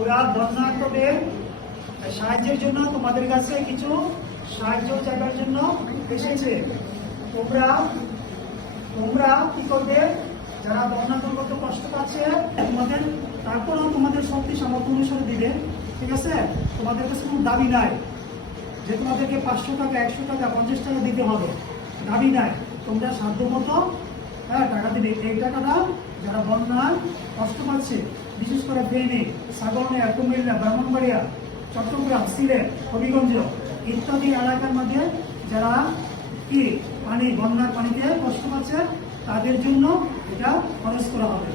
ওরা বন্যার্তদের সাহায্যের জন্য তোমাদের কাছে কিছু সাহায্য চাইবার জন্য এসেছে। তোমরা তোমরা কি করবে? যারা বন্যার্ত কত কষ্ট পাচ্ছে তোমাদের, তারপরেও তোমাদের শক্তি সামর্থ্য অনুসারে দিবে, ঠিক আছে? তোমাদের কাছে কোনো দাবি নাই যে তোমাদেরকে 500 টাকা 100 টাকা 50 টাকা দিতে হবে, দাবি নাই। তোমরা সাধ্য মতো টাকা দিবে। এই টাকাটা যারা বন্যায় কষ্ট পাচ্ছে, বিশেষ করে ফেনী, সাগরনিয়া, কুমিল্লা, ব্রাহ্মণবাড়িয়া, চট্টগ্রাম, সিলেট, হবিগঞ্জ ইত্যাদি এলাকার মধ্যে যারা কি পানি বন্যার পানিতে কষ্ট পাচ্ছে তাদের জন্য এটা খরচ করা হবে,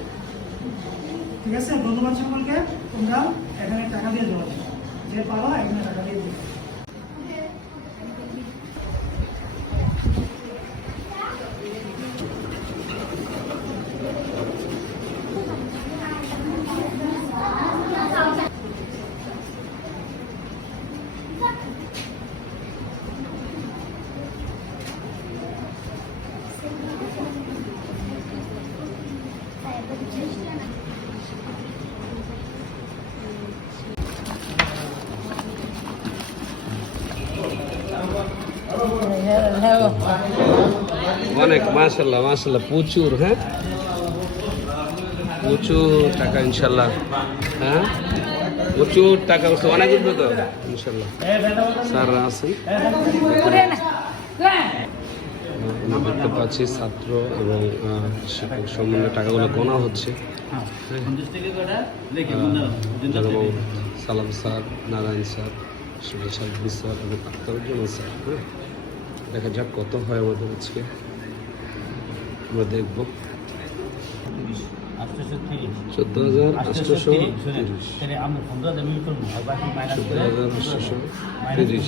ঠিক আছে? ধন্যবাদ সকলকে। তোমরা এখানে টাকা দিয়ে দেওয়া, যে পাওয়া এখানে টাকা দিয়ে দেবে। অনেক মাশাল্লাহ মাশাল্লাহ, প্রচুর। হ্যাঁ, প্রচুর টাকা ইনশাল্লাহ। হ্যাঁ, প্রচুর টাকা অনেক উঠবে তো ইনশাল্লাহ। স্যাররা আছেন, দেখতে পাচ্ছি ছাত্র এবং শিক্ষক সম্বন্ধে টাকাগুলো গোনা হচ্ছে। সালাম sir, Narayan sir, Sunil sir, sir এবং আখতারুজ্জামান স্যার। হ্যাঁ, দেখা যাক কত হয় আমাদের আজকে, আমরা দেখবো। 14,830। 14,830।